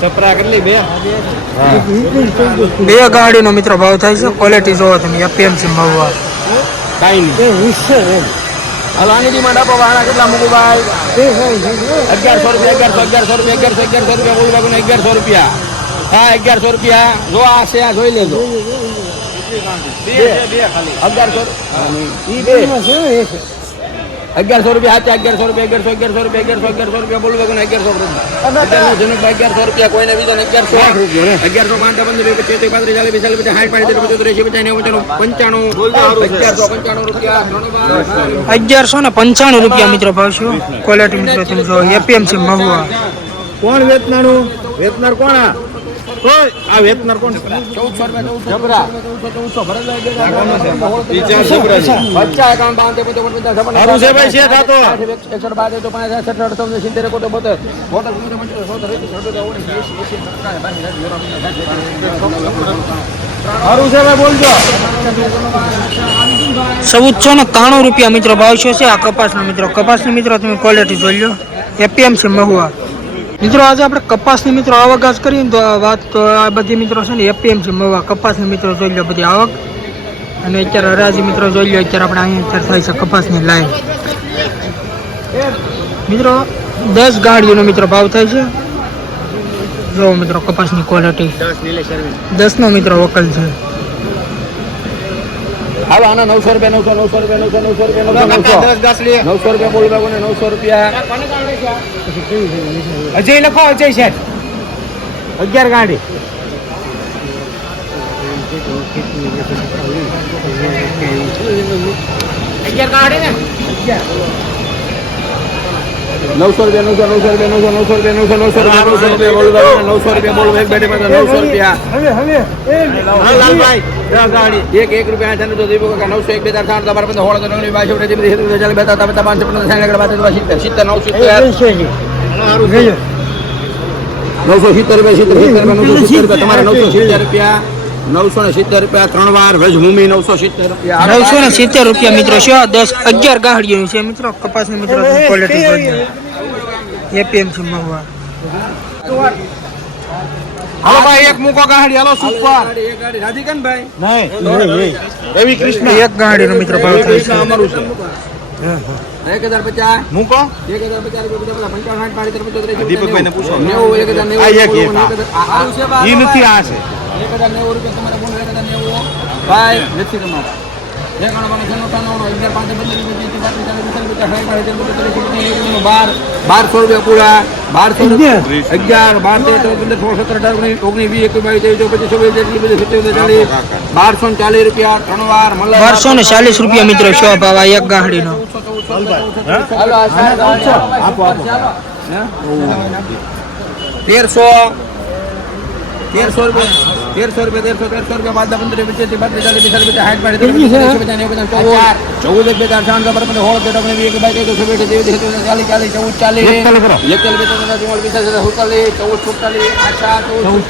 ચપરા કેટલી બે. બે ગાડીનો મિત્રો ભાવ થાય છે. ક્વોલિટી જોવો તમે એપીએમસી ભાવ કાંઈ નહીં. હાલો આની ડિમાન્ડ આપો આના કેટલા મૂકું ભાઈ? અગિયારસો રૂપિયા અગિયારસો અગિયારસો રૂપિયા અગિયારસો રૂપિયા બોલ બાબુ અગિયારસો રૂપિયા. હા અગિયારસો રૂપિયા. જો આ છે આ જોઈ લેજો. અગિયારસો. અગિયારસો રૂપિયા હાથે અગિયારસો રૂપિયા અગિયારસો અગિયારસો રૂપિયા અગિયારસો અગિયારસો રૂપિયા બોલ બાબુ અગિયારસો રૂપિયા. જનકભાઈ અગિયારસો રૂપિયા કોઈને બીજાને અગિયારસો અગિયારસો પાંચ પંદર પચીસ પાંત્રીસ ચાલીસ પિસ્તાલીસ પચાસ સાઠ પાંચ પંચોતેર એસી પચાસ પંચાણું પંચાણું અગિયારસો પંચાણું રૂપિયા અગિયારસો ને પંચાણું રૂપિયા મિત્રો ભાવશો ક્વોલિટી મિત્રો તમે જો એપીએમસી મહુવા. કોણ વેચનારું? વેચનાર કોણ આ? કોઈ આ વેચનાર કોણ છે રૂપિયા મિત્રો ભાવ છે આ કપાસના મિત્રો કપાસની મિત્રો તમે ક્વોલિટી જોઈ લો એપીએમસી મહુવા મિત્રો આજે આપણે કપાસની મિત્રો આવક આજ કરીએ તો વાત તો આ બધી મિત્રો છે ને એપીએમ છે મવા. કપાસની મિત્રો જોઈ લો બધી આવક. અને અત્યારે હરાજી મિત્રો જોઈ લો અત્યારે આપણે અહીંયા અત્યારે થાય છે કપાસની લાઈન. મિત્રો દસ ગાડીઓનો મિત્રો ભાવ થાય છે. જો મિત્રો કપાસની ક્વોલિટી દસનો મિત્રો વકલ છે. હાલો આના નવસો રૂપિયા નવસો નવસો રૂપિયા નવસો નવસો રૂપિયા નવસો રૂપિયા બોલ બાબુ ને નવસો રૂપિયા. અજય લખો અજય શેઠ અગિયાર ગાંડી નવસો રૂપિયા નવસો નવસો રૂપિયા નવસો નવસો રૂપિયા નવસો નવસો રૂપિયા નવસો રૂપિયા બોલ નવસો રૂપિયા બોલ એક બેઠે પાસે નવસો રૂપિયા લાલભાઈ એક એક રૂપિયા છે તો દીપો નવસો એક બે ચાર સાત તમારે બધા હોળ તો નવની બાજુ જેવી રીતે ચાલે તમે પાંચસો પચાસ સાઠ આગળ સિત્તેર સિત્તેર નવ સિત્તેર નવસો સિત્તેર રૂપિયા સિત્તેર સિત્તેર રૂપિયા નવસો સિત્તેર રૂપિયા. તમારે નવસો સિત્તેર રૂપિયા નવસો ને સિત્તેર રૂપિયા ત્રણ વાર વેજ નવસો સિત્તેર રૂપિયા. નવસો ને સિત્તેર રૂપિયા મિત્રો છે. દસ અગિયાર ગાહડીઓ છે મિત્રો. કપાસની મિત્રો ક્વોલિટી એપીએમસી મહુવા હાલો ભાઈ એક મૂકો ગાડી. હાલો સુપર. એક ગાડી. રાધિકાનભાઈ. નહીં રવિ કૃષ્ણ. એક ગાડીનો મિત્રો ભાવ થાય છે. અમારું છે. એક હજાર પચાસ. મૂકો એક હજાર પચાસ રૂપિયા પંચાવન સાઠ પાંચ પંચોતેર એંસી, પૂછો. નેવું એક હજાર નેવું આ નથી આ છે. એક હજાર નેવું રૂપિયા તમારે ફોન એક હજાર નેવું ભાઈ નથી તમારા. બારસો રૂપિયા પૂરા બારસો અગિયાર. બાર તેર સોળ સત્તર અઢાર ઓગણીસ વીસ એકવીસ બાવીસ ત્રેવીસ ચોવીસ પચીસ ત્રીસ બત્રીસ સિત્તેર ચાલીસ બારસો ને ચાલીસ રૂપિયા ત્રણ વાર બારસો ને ચાલીસ રૂપિયા મિત્રો શો ભાવ એક આપો આપો. તેરસો તેરસો રૂપિયા. તેરસો રૂપિયા તેરસો તેરસો રૂપિયા પાંચ પંદર વીસ પચીસ પાંત્રીસ પિસ્તાલીસ પચાસ સાઠ પાંચ ત્રીસ પચાસ પચાસ નેવું પચાસ ચૌદ ચૌદ એક બે ચાર સાત આઠ નવ સોળ તેર ઓગણીસ એક બાવીસ ત્રેવીસ ચોવીસ પચીસ ચાલીસ ચાલીસ ચૌદ ચાલીસ એકતાલીસ બેતાલીસ સુડતાલીસ. ચૌદ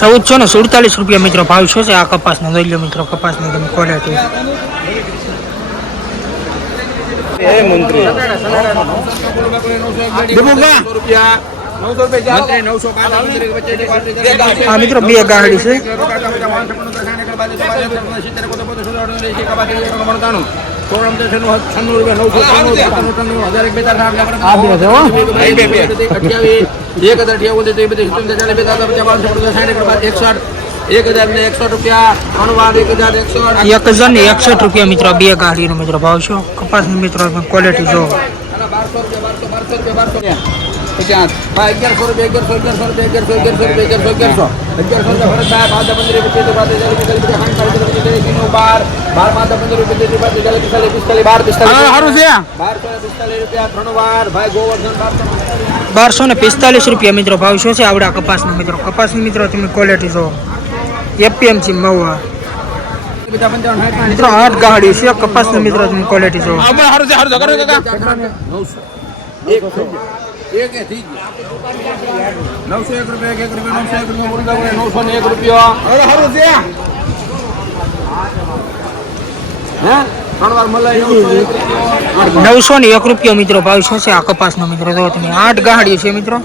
ચૌદસો ને સુડતાલીસ રૂપિયા મિત્રો ભાવ છે આ કપાસનો લઈ લો મિત્રો કપાસની તમે ક્વોલિટી એ મંત્રી. રૂપિયા રૂપિયા આ મિત્રો બે ગાડી છે. એક હજાર ને એકસો રૂપિયા એક હજાર ને એકસઠ રૂપિયા મિત્રો બે ગાડીનો મિત્રો ભાવ છે કપાસની મિત્રો ક્વોલિટી જો બારસો રૂપિયા બારસો બારસો રૂપિયા બારસો પચાસ. અગિયારસો રૂપિયા અગિયારસો અગિયારસો અગિયારસો અગિયારસો અગિયારસો અગિયારસો. અગિયારસો બાર બાર. પાંચ પંદર રૂપિયા પિસ્તાલીસ બાર પિસ્તાલીસ. બારસો ને પિસ્તાલીસ રૂપિયા ત્રણ વાર. ભાઈ ગોવર્ધન બારસો બારસો પિસ્તાલીસ રૂપિયા મિત્રો ભાવ શું છે? આવડા કપાસનો મિત્રો. કપાસની મિત્રો તમે ક્વોલિટી જો એપીએમસી મહુવા મિત્રો આઠ ગાડી છે. કપાસની મિત્રો તમે ક્વોલિટી જો નવસો. એક એ થઈ ગયું. નવસો એક રૂપિયા એક એક રૂપિયા નવસો એક રૂપિયા બોલી દઉં નવસો ને એક રૂપિયા. હવે સારું છે. હે? ત્રણ મલાઈ નવસો ને એક રૂપિયો મિત્રો ભાવ શું છે આ કપાસનો મિત્રો? જો તમે આઠ ગાડીઓ છે મિત્રો.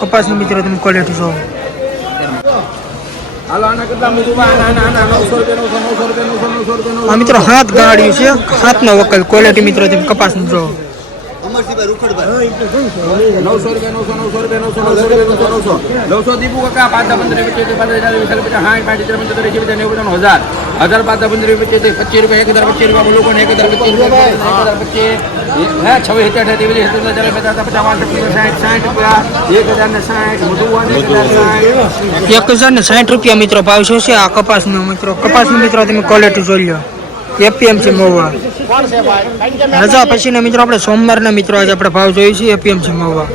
કપાસની મિત્રો તમે ક્વોલિટી જોવો આ મિત્રો હાથ ગાડીઓ છે. હાથનો વકલ ક્વોલિટી મિત્રો તમે કપાસનું જોવો નવસો રૂપિયા નવસો નવસો રૂપિયા નવસો નવસો રૂપિયા નવસો નવસો નવસો. દીપુ કાકા પાંચ પંદર પચીસ પાંચ હજાર વીસ રૂપિયા હા પાંચ હજાર પંચોતેર એસી નેવું હજાર. હજાર પાંચ પંદર પચીસ પચીસ રૂપિયા એક હજાર પચીસ રૂપિયા બોલો એક હજાર પચીસ હજાર પચીસ હે છવ્વીસ હજાર પચાસ પચાસ સાઠ સાઠ રૂપિયા. એક હજાર ને સાઠ મધુવન એક હજાર સાઠ. એક હજાર ને સાઠ રૂપિયા મિત્રો ભાવ છે આ કપાસનો મિત્રો? કપાસનો મિત્રો તમે ક્વોલિટી જોઈ લો. એપીએમસી મહુવા રજા પછીના મિત્રો, આપણે સોમવારના મિત્રો આજે આપણે ભાવ જોઈએ છીએ એપીએમસી મહુવા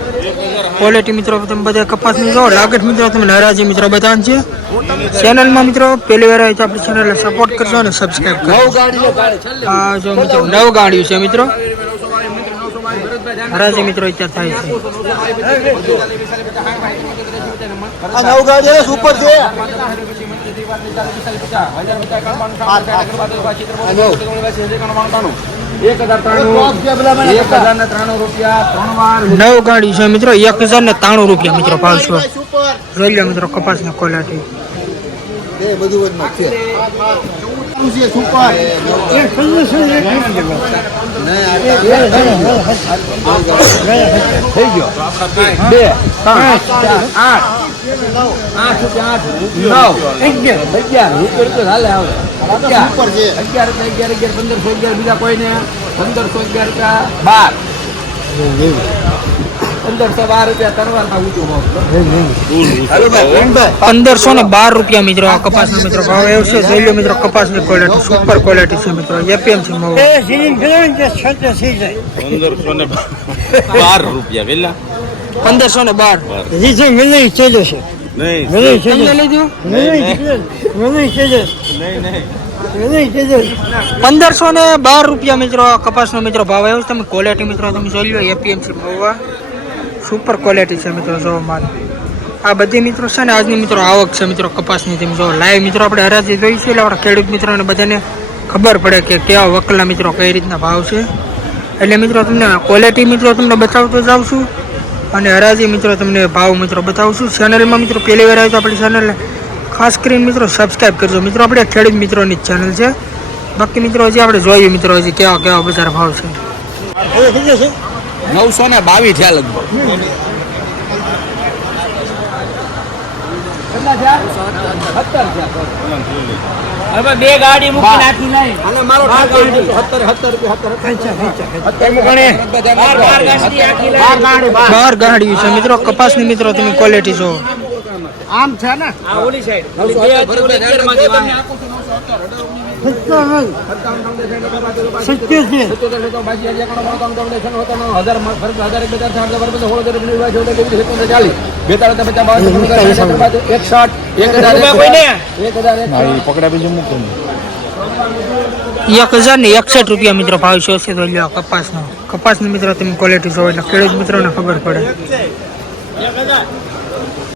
ક્વોલિટી મિત્રો, તમે બધા કપાસની જો લાગત મિત્રો, તમે નારાજી મિત્રો બતાવવાનું છે. ચેનલમાં મિત્રો, પહેલી વાર તો આપણી ચેનલને સપોર્ટ કરજો અને સબસ્ક્રાઈબ કરશો આ જો મિત્રો, નવ ગાડીઓ છે મિત્રો. હરાજી મિત્રો, અત્યારે થાય છે. સુપર છે. નવ ગાડી છે મિત્રો એક હજાર ને ત્રાણું રૂપિયા મિત્રો ભાવ છે જોઈ લો મિત્રો કપાસ ને એ બધું વચમાં છે છે થઈ ગયો બે ત્રણ આઠ. આઠ રૂપિયા આઠ નવ અગિયાર અગિયાર રૂપિયા રૂપિયા હાલે આવે અગિયાર અગિયાર રૂપિયા અગિયાર અગિયાર પંદરસો અગિયાર બીજા કોઈને પંદરસો અગિયાર રૂપિયા બાર પંદરસો ને બાર રૂપિયા મિત્રો આ કપાસનો મિત્રો ભાવ. એવો છે જોઈ લો મિત્રો કપાસની ક્વોલિટી સુપર ક્વોલિટી છે મિત્રો. એપીએમસી મહુવા પંદરસો ને બાર રૂપિયા વેલા. પંદરસો ને બાર. નહીં. તમને લીધું પંદરસો ને બાર રૂપિયા મિત્રો કપાસનો મિત્રો ભાવ આવ્યો છે. તમે ક્વોલિટી મિત્રો તમે જોઈ લો એપીએમસી મહુવા સુપર ક્વોલિટી છે મિત્રો જોવા માલ. આ બધી મિત્રો છે ને આજની મિત્રો આવક છે મિત્રો કપાસની તમે જો. લાઈવ મિત્રો આપણે હરાજી જોઈ છે એટલે આપણા ખેડૂત મિત્રોને બધાને ખબર પડે કે કેવા વકલા મિત્રો કઈ રીતના ભાવ છે. એટલે મિત્રો તમને ક્વોલિટી મિત્રો તમને બતાવતો જાઉં છું. અને હરાજી મિત્રો, તમને ભાવ મિત્રો બતાવું છું ચેનલમાં મિત્રો, પહેલી વાર આવ્યો તો આપણી ચેનલને ખાસ કરીને મિત્રો સબસ્ક્રાઈબ કરજો. મિત્રો, આપણે ખેડૂત મિત્રોની ચેનલ છે. બાકી મિત્રો, હજી આપણે જોઈએ મિત્રો, હજી કેવા કેવા બજાર ભાવ છે. નવસો ને બાવીસ થયા લગભગ. હવે બે ગાડી મૂકી નાખી લઈ અને મારો બાર ગાડી છે. મિત્રો કપાસની મિત્રો તમે ક્વોલિટી જો આમ છે ને? ઓલી કોઈને? એક હજાર ને એકસઠ રૂપિયા મિત્રો ભાવ છે તો લ્યો કપાસનો. કપાસની મિત્રો તમે ક્વોલિટી જોવો એટલે ખેડૂત મિત્રોને ખબર પડે.